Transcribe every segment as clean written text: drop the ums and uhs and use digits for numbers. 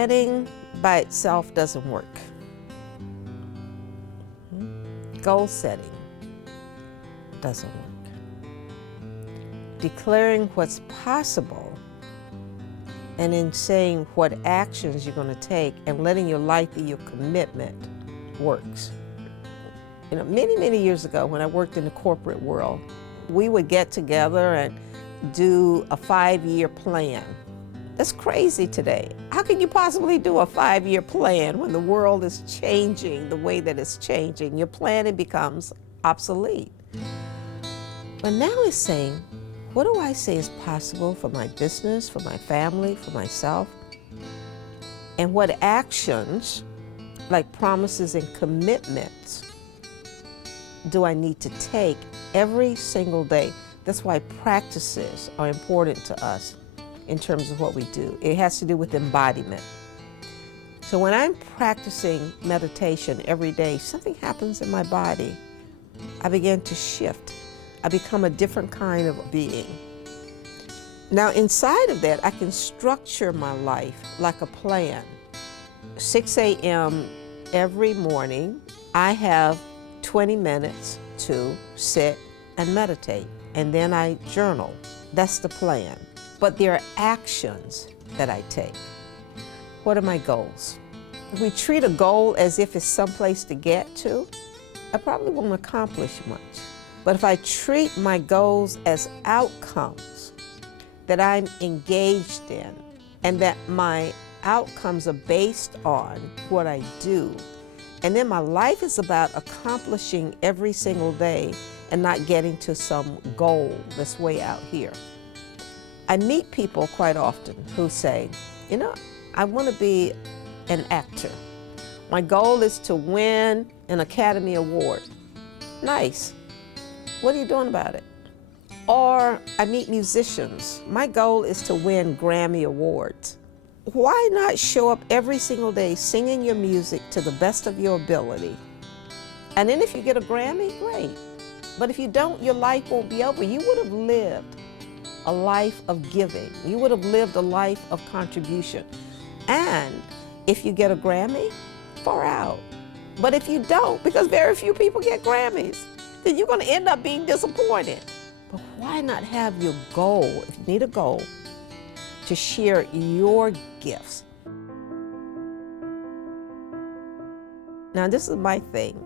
Planning by itself doesn't work. Goal setting doesn't work. Declaring what's possible and then saying what actions you're going to take and letting your life be your commitment works. You know, many years ago when I worked in the corporate world, we would get together and do a 5-year plan. That's crazy today. How can you possibly do a 5-year plan when the world is changing the way that it's changing? Your planning becomes obsolete. But now it's saying, what do I say is possible for my business, for my family, for myself? And what actions, like promises and commitments, do I need to take every single day? That's why practices are important to us in terms of what we do. It has to do with embodiment. So when I'm practicing meditation every day, something happens in my body. I begin to shift. I become a different kind of being. Now inside of that, I can structure my life like a plan. 6 a.m. every morning, I have 20 minutes to sit and meditate, and then I journal. That's the plan. But there are actions that I take. What are my goals? If we treat a goal as if it's someplace to get to, I probably won't accomplish much. But if I treat my goals as outcomes that I'm engaged in, and that my outcomes are based on what I do, and then my life is about accomplishing every single day and not getting to some goal that's way out here. I meet people quite often who say, you know, I want to be an actor. My goal is to win an Academy Award. Nice. What are you doing about it? Or I meet musicians. My goal is to win Grammy Awards. Why not show up every single day singing your music to the best of your ability? And then if you get a Grammy, great. But if you don't, your life won't be over. You would have lived a life of giving. You would have lived a life of contribution. And if you get a Grammy, far out. But if you don't, because very few people get Grammys, then you're going to end up being disappointed. But why not have your goal, if you need a goal, to share your gifts? Now, this is my thing.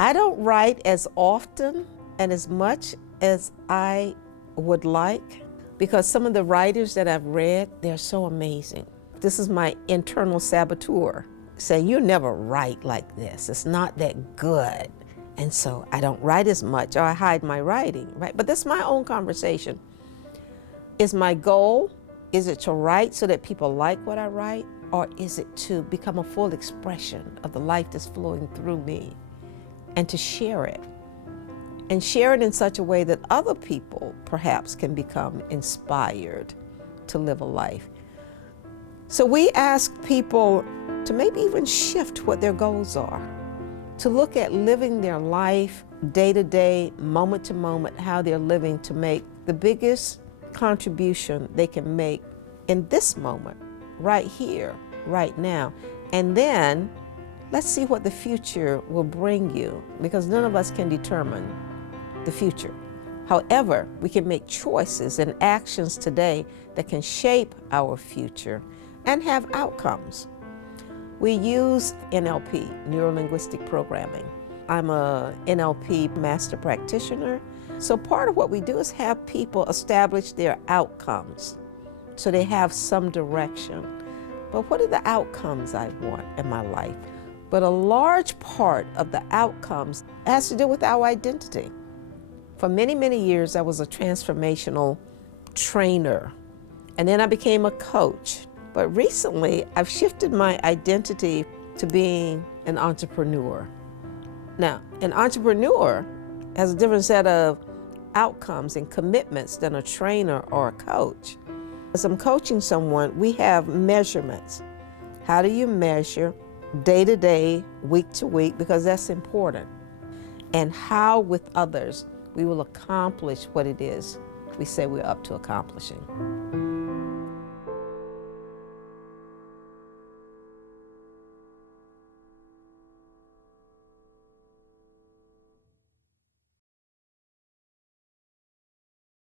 I don't write as often and as much as I would like, because some of the writers that I've read, they're so amazing. This is my internal saboteur saying, you never write like this. It's not that good. And so I don't write as much, or I hide my writing, right? But that's my own conversation. Is my goal, is it to write so that people like what I write? Or is it to become a full expression of the life that's flowing through me and to share it? And share it in such a way that other people perhaps can become inspired to live a life. So we ask people to maybe even shift what their goals are, to look at living their life day to day, moment to moment, how they're living to make the biggest contribution they can make in this moment, right here, right now. And then let's see what the future will bring you, because none of us can determine the future. However, we can make choices and actions today that can shape our future and have outcomes. We use NLP, Neuro-Linguistic Programming. I'm a NLP master practitioner. So part of what we do is have people establish their outcomes so they have some direction. But what are the outcomes I want in my life? But a large part of the outcomes has to do with our identity. For many years, I was a transformational trainer, and then I became a coach. But recently, I've shifted my identity to being an entrepreneur. Now, an entrepreneur has a different set of outcomes and commitments than a trainer or a coach. As I'm coaching someone, we have measurements. How do you measure day to day, week to week, because that's important. And how with others we will accomplish what it is we say we're up to accomplishing.